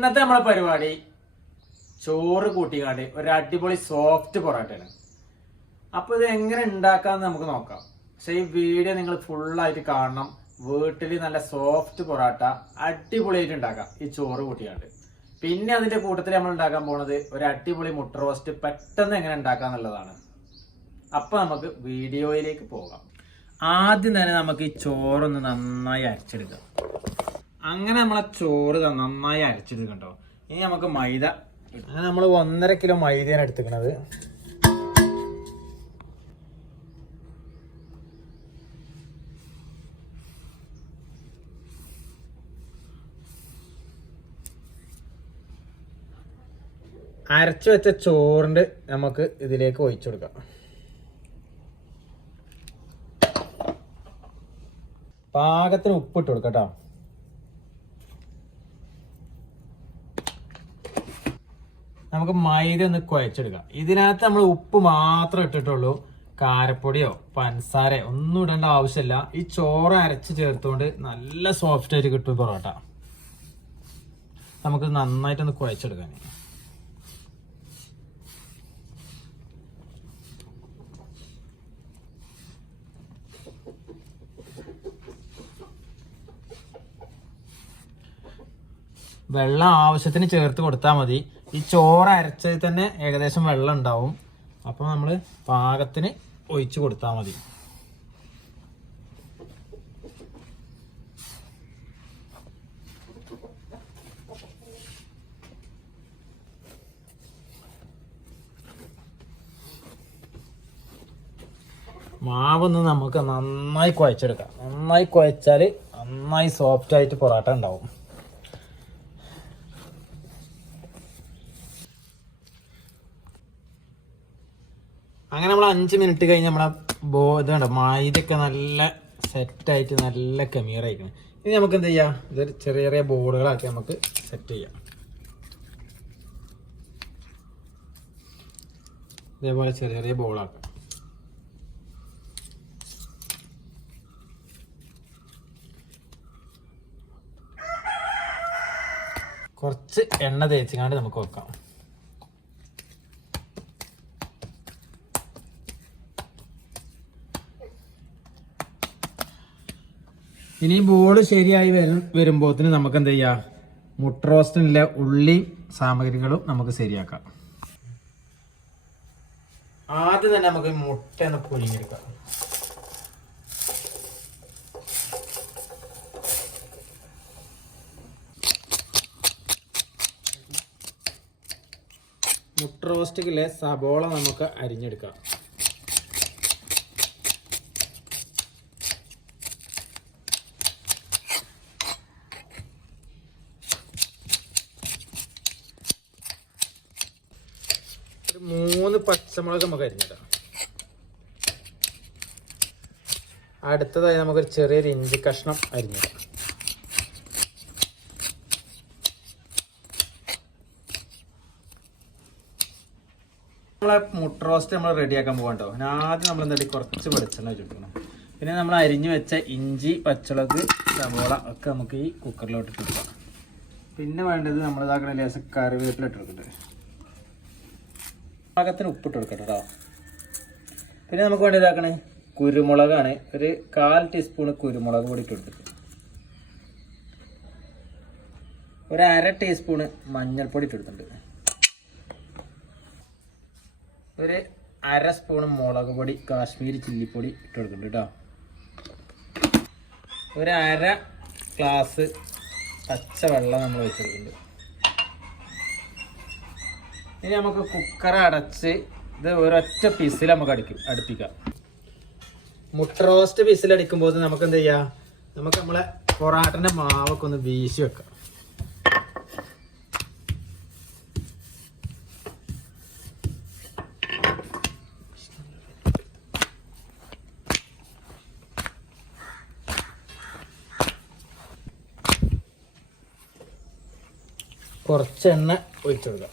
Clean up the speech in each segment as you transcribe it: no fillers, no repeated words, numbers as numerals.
ഇന്നത്തെ നമ്മളെ പരിപാടി ചോറ് കൂട്ടിക്കാണ്ട് ഒരു അടിപൊളി സോഫ്റ്റ് പൊറോട്ടയാണ്. അപ്പൊ ഇത് എങ്ങനെ ഉണ്ടാക്കാന്ന് നമുക്ക് നോക്കാം. പക്ഷെ ഈ വീഡിയോ നിങ്ങൾ ഫുള്ളായിട്ട് കാണണം. വീട്ടിൽ നല്ല സോഫ്റ്റ് പൊറോട്ട അടിപൊളിയായിട്ട് ഉണ്ടാക്കാം ഈ ചോറ് കൂട്ടിക്കാണ്ട്. പിന്നെ അതിന്റെ കൂട്ടത്തിൽ നമ്മൾ ഉണ്ടാക്കാൻ പോണത് ഒരു അടിപൊളി മുട്ട റോസ്റ്റ് പെട്ടെന്ന് എങ്ങനെ ഉണ്ടാക്കാന്നുള്ളതാണ്. അപ്പൊ നമുക്ക് വീഡിയോയിലേക്ക് പോകാം. ആദ്യം തന്നെ നമുക്ക് ഈ ചോറൊന്ന് നന്നായി അരച്ചെടുക്കാം. അങ്ങനെ നമ്മളെ ചോറ് നന്നായി അരച്ചെടുക്കട്ടോ. ഇനി നമുക്ക് മൈദ, അങ്ങനെ നമ്മൾ 1.5 കിലോ മൈദയാണ് എടുത്തിരിക്കണത്. അരച്ചു വെച്ച ചോറിന്റെ നമുക്ക് ഇതിലേക്ക് ഒഴിച്ചു കൊടുക്കാം. പാകത്തിന് ഉപ്പിട്ട് കൊടുക്കാം കേട്ടോ. നമുക്ക് മൈദ ഒന്ന് കുഴച്ചെടുക്കാം. ഇതിനകത്ത് നമ്മൾ ഉപ്പ് മാത്രം ഇട്ടിട്ടുള്ളൂ. കാരപ്പൊടിയോ പഞ്ചസാരയോ ഒന്നും ഇടേണ്ട ആവശ്യമില്ല. ഈ ചോറ് അരച്ച് ചേർത്തുകൊണ്ട് നല്ല സോഫ്റ്റ് ആയിട്ട് കിട്ടും പൊറോട്ട. നമുക്ക് നന്നായിട്ടൊന്ന് കുഴച്ചെടുക്കാൻ. വെള്ളം ആവശ്യത്തിന് ചേർത്ത് കൊടുത്താൽ മതി. ഈ ചോറ് അരച്ചതിൽ തന്നെ ഏകദേശം വെള്ളം ഉണ്ടാവും. അപ്പോൾ നമ്മൾ പാകത്തിന് ഒഴിച്ചു കൊടുത്താൽ മതി. മാവൊന്ന് നമുക്ക് നന്നായി കുഴച്ചെടുക്കാം. നന്നായി കുഴച്ചാൽ നന്നായി സോഫ്റ്റ് ആയിട്ട് പൊറോട്ട ഉണ്ടാവും. അങ്ങനെ നമ്മൾ 5 മിനിറ്റ് കഴിഞ്ഞ് നമ്മളെ ഇതുണ്ട് മൈദയൊക്കെ നല്ല സെറ്റായിട്ട് നല്ല കമീറായിരിക്കണം. ഇനി നമുക്ക് എന്ത് ചെയ്യാം, ഇതൊരു ചെറിയ ചെറിയ ബോളുകളാക്കി നമുക്ക് സെറ്റ് ചെയ്യാം. ഇതേപോലെ ചെറിയ ചെറിയ ബോളാക്കാം. കുറച്ച് എണ്ണ തേച്ചിക്കാണ്ട് നമുക്ക് വെക്കാം. ഇനി ബോള് ശരിയായി വരുമ്പോഴത്തിന് നമുക്ക് എന്ത് ചെയ്യാം, മുട്ട റോസ്റ്റിനുള്ള ഉള്ളി സാമഗ്രികളും നമുക്ക് ശരിയാക്കാം. ആദ്യം തന്നെ നമുക്ക് മുട്ട ഒന്ന് പുഴുങ്ങിയെടുക്കാം. മുട്ട റോസ്റ്റിലെ സബോള നമുക്ക് അരിഞ്ഞെടുക്കാം. ഒരു 3 പച്ചമുളക് നമുക്ക് അരിഞ്ഞിടാം. അടുത്തതായി നമുക്കൊരു ചെറിയൊരു ഇഞ്ചി കഷ്ണം അരിഞ്ഞിടാം. നമ്മളെ മുട്ട റോസ്റ്റ് നമ്മൾ റെഡിയാക്കാൻ പോകണ്ടോ. ആദ്യം നമ്മൾ എന്താ കുറച്ച് വെളിച്ചെണ്ണ വെച്ചിരിക്കണം. പിന്നെ നമ്മൾ അരിഞ്ഞു വെച്ച ഇഞ്ചി, പച്ചമുളക്, സവോള ഒക്കെ നമുക്ക് ഈ കുക്കറിലോട്ട് ഇട്ടെടുക്കാം. പിന്നെ വേണ്ടത് നമ്മൾ ഇതാക്കണ ലേശം കറിവേപ്പില ഇട്ടെടുക്കട്ടെ. പാകത്തിന് ഉപ്പിട്ട് കൊടുക്കട്ടെ കേട്ടോ. പിന്നെ നമുക്ക് വേണ്ടി ഇതാക്കണേ കുരുമുളകാണ്. ഒരു 1/4 ടീസ്പൂണ് കുരുമുളക് പൊടി ഇട്ട് കൊടുത്തിട്ട് ഒരു 1/2 ടീസ്പൂണ് മഞ്ഞൾപ്പൊടി ഇട്ട് കൊടുത്തിട്ടുണ്ട്. ഒരു 1/2 സ്പൂണ് മുളക് പൊടി, കാശ്മീരി ചില്ലിപ്പൊടി ഇട്ട് കൊടുക്കുന്നുണ്ട് കേട്ടോ. ഒരു 1/2 ഗ്ലാസ് പച്ചവെള്ളം നമ്മൾ വെച്ചെടുക്കുന്നുണ്ട്. ഇനി നമുക്ക് കുക്കർ അടച്ച് ഇത് ഒരൊറ്റ പിസിൽ നമുക്ക് അടുപ്പിക്കാം. മുട്ട റോസ്റ്റ് പിസിലടിക്കുമ്പോൾ നമുക്ക് എന്ത് ചെയ്യാം, നമുക്ക് നമ്മളെ പൊറാട്ടൻ്റെ മാവൊക്കെ ഒന്ന് വീശി വെക്കാം. കുറച്ച് എണ്ണ ഒഴിച്ചു കൊടുക്കാം.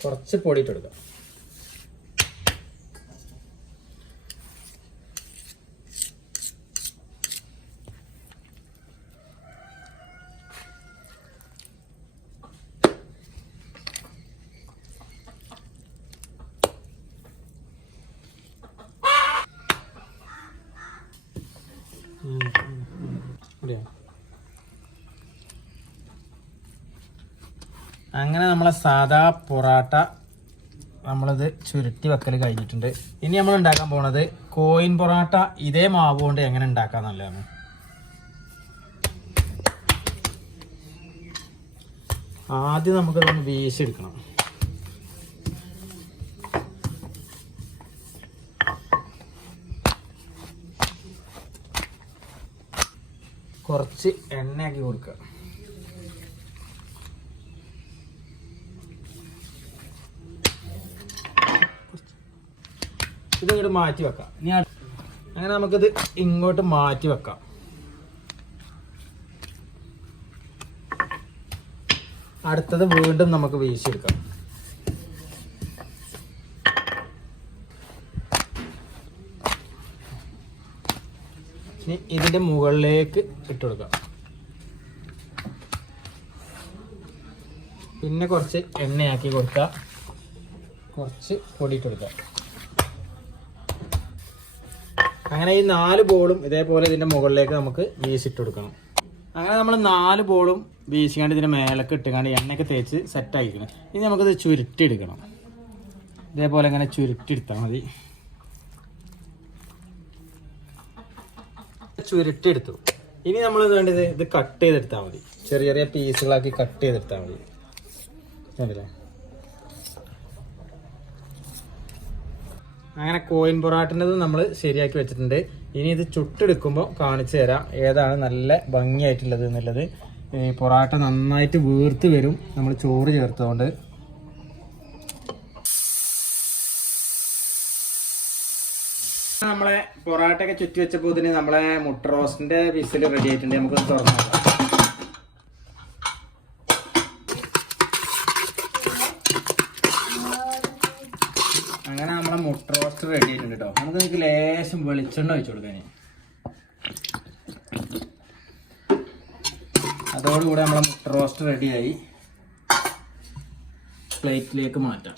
കുറച്ച് പൊടി ഇട്ട് കൊടുക്കാം. അങ്ങനെ നമ്മളെ സാധാ പൊറാട്ട നമ്മളിത് ചുരുട്ടി വെക്കൽ കഴിഞ്ഞിട്ടുണ്ട്. ഇനി നമ്മൾ ഉണ്ടാക്കാൻ പോണത് കോയിൻ പൊറാട്ട ഇതേ മാവ് കൊണ്ട് എങ്ങനെ ഉണ്ടാക്കാന്നുള്ളതാണ്. ആദ്യം നമുക്കതൊന്ന് വീശിയെടുക്കണം. കുറച്ച് എണ്ണയാക്കി കൊടുക്കുക. ഇത് ഇങ്ങോട്ട് മാറ്റി വെക്കാം. ഇനി അങ്ങനെ നമുക്കിത് ഇങ്ങോട്ട് മാറ്റി വെക്കാം. അടുത്തത് വീണ്ടും നമുക്ക് വീശിയെടുക്കാം. ഇനി ഇതിൻ്റെ മുകളിലേക്ക് ഇട്ട് കൊടുക്കാം. പിന്നെ കുറച്ച് എണ്ണയാക്കി കൊടുക്കുക. കുറച്ച് പൊടി ഇട്ട് കൊടുക്കുക. അങ്ങനെ ഈ 4 ബോളും ഇതേപോലെ ഇതിൻ്റെ മുകളിലേക്ക് നമുക്ക് വീശിട്ട് കൊടുക്കണം. അങ്ങനെ നമ്മൾ 4 ബോളും വീശിക്കാണ്ട് ഇതിൻ്റെ മേലൊക്കെ ഇട്ടുകൊണ്ട് എണ്ണയൊക്കെ തേച്ച് സെറ്റാക്കിക്കണം. ഇനി നമുക്കിത് ചുരുട്ടിയെടുക്കണം. ഇതേപോലെ ഇങ്ങനെ ചുരുട്ടിയെടുത്താൽ മതി. ചുരുട്ടിയെടുത്തു. ഇനി നമ്മൾ വേണ്ടത് ഇത് കട്ട് ചെയ്തെടുത്താൽ മതി. ചെറിയ ചെറിയ പീസുകളാക്കി കട്ട് ചെയ്തെടുത്താൽ മതി. കണ്ടില്ലേ? അങ്ങനെ കോയിൻ പൊറാട്ടിൻ്റെത് നമ്മൾ ശരിയാക്കി വെച്ചിട്ടുണ്ട്. ഇനി ഇത് ചുട്ടെടുക്കുമ്പോൾ കാണിച്ചു തരാം ഏതാണ് നല്ല ഭംഗിയായിട്ടുള്ളത് എന്നുള്ളത്. ഈ പൊറാട്ട നന്നായിട്ട് വീർത്ത് വരും നമ്മൾ ചോറ് ചേർത്തതുകൊണ്ട്. നമ്മളെ പൊറാട്ടയൊക്കെ ചുറ്റി വെച്ചപ്പോൾ ഇതിന് നമ്മളെ മുട്ട റോസ്റ്റിൻ്റെ വിസിൽ റെഡി ആയിട്ടുണ്ട്. നമുക്ക് തുറന്നു നോക്കാം. അങ്ങനെ നമ്മളെ മുട്ട റോസ്റ്റ് റെഡി ആയിട്ടുണ്ട് കേട്ടോ. നമുക്ക് നിങ്ങൾക്ക് ലേശം വെളിച്ചെണ്ണ ഒഴിച്ചു കൊടുക്കാൻ. അതോടുകൂടി നമ്മളെ മുട്ട റോസ്റ്റ് റെഡിയായി. പ്ലേറ്റിലേക്ക് മാറ്റാം.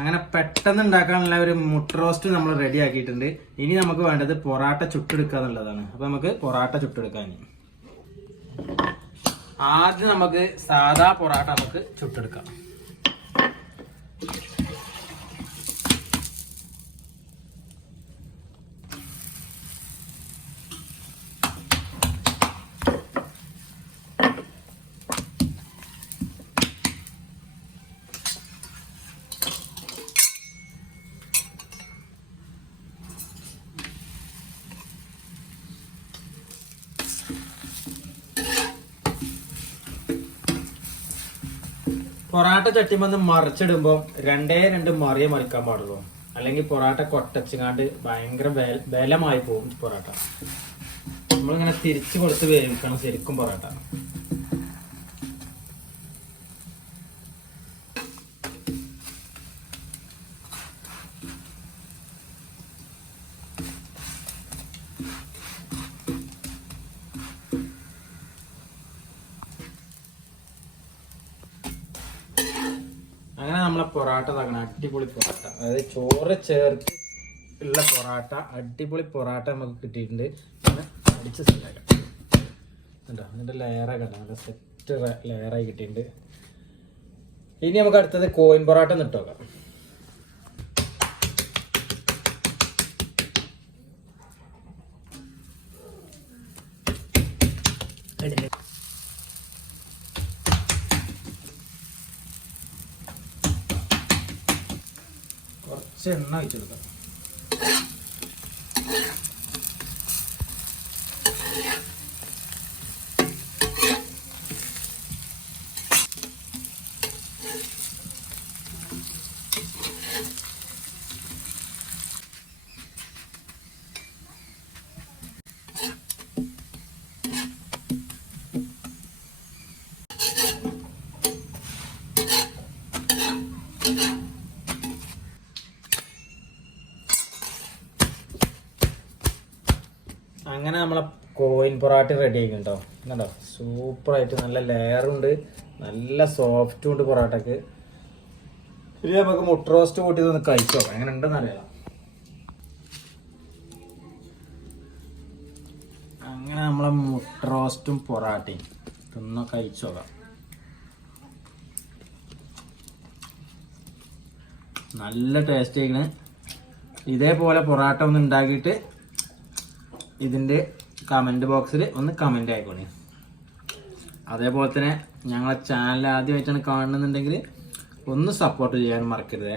അങ്ങനെ പെട്ടെന്ന് ഉണ്ടാക്കാനുള്ള ഒരു മുട്ട റോസ്റ്റ് നമ്മൾ റെഡി ആക്കിയിട്ടുണ്ട്. ഇനി നമുക്ക് വേണ്ടത് പൊറാട്ട ചുട്ടെടുക്കുക എന്നുള്ളതാണ്. അപ്പൊ നമുക്ക് പൊറാട്ട ചുട്ടെടുക്കാൻ. ആദ്യം നമുക്ക് സാധാ പൊറാട്ട നമുക്ക് ചുട്ടെടുക്കാം. പൊറാട്ട ചട്ടിമന്ന് മറിച്ചിടുമ്പോൾ 2 മറിക്കാൻ പാടുള്ളൂ. അല്ലെങ്കിൽ പൊറാട്ട കൊട്ടച്ചിങ്ങാണ്ട് ഭയങ്കര ബലമായി പോകും പൊറാട്ട. നമ്മളിങ്ങനെ തിരിച്ചു കൊടുത്ത് വേവിക്കണം ശരിക്കും പൊറാട്ട. അങ്ങനെ നമ്മളെ പൊറാട്ട തകണം. അടിപൊളി പൊറാട്ട, അതായത് ചോറ് ചേർത്ത് ഉള്ള പൊറാട്ട, അടിപൊളി പൊറാട്ട നമുക്ക് കിട്ടിയിട്ടുണ്ട്. അങ്ങനെ അടിച്ച് സെറ്റാക്കാം കേട്ടോ. അതിൻ്റെ ലെയറൊക്കെ ഉണ്ട്, നല്ല സെറ്റ് ലെയറായി കിട്ടിയിട്ടുണ്ട്. ഇനി നമുക്ക് അടുത്തത് കോയിൻ പൊറാട്ട ഇട്ട് നോക്കാം. കുറച്ച് എണ്ണ ഒഴിച്ചെടുക്കാം. അങ്ങനെ നമ്മളെ കോയിൻ പൊറാട്ട റെഡി ആയിട്ടോ. കണ്ടോ, സൂപ്പറായിട്ട് നല്ല ലെയറുണ്ട്, നല്ല സോഫ്റ്റും ഉണ്ട് പൊറാട്ടക്ക്. ഇനി നമുക്ക് മുട്ട റോസ്റ്റ് കൂട്ടി ഒന്ന് കഴിച്ചു നോക്കാം, എങ്ങനെ ഉണ്ടെന്ന് അറിയാം. അങ്ങനെ നമ്മളെ മുട്ട റോസ്റ്റും പൊറാട്ടയും തിന്ന് കഴിച്ചു നോക്കാം. നല്ല ടേസ്റ്റ് ആയിക്കണ്. ഇതേപോലെ പൊറാട്ട ഒന്ന് ഉണ്ടാക്കിയിട്ട് ഇതിൻ്റെ കമൻറ്റ് ബോക്സിൽ ഒന്ന് കമൻറ്റ് ആയിക്കോണേ. അതേപോലെ തന്നെ ഞങ്ങളെ ചാനൽ ആദ്യമായിട്ടാണ് കാണുന്നുണ്ടെങ്കിൽ ഒന്ന് സപ്പോർട്ട് ചെയ്യാൻ മറക്കരുതേ.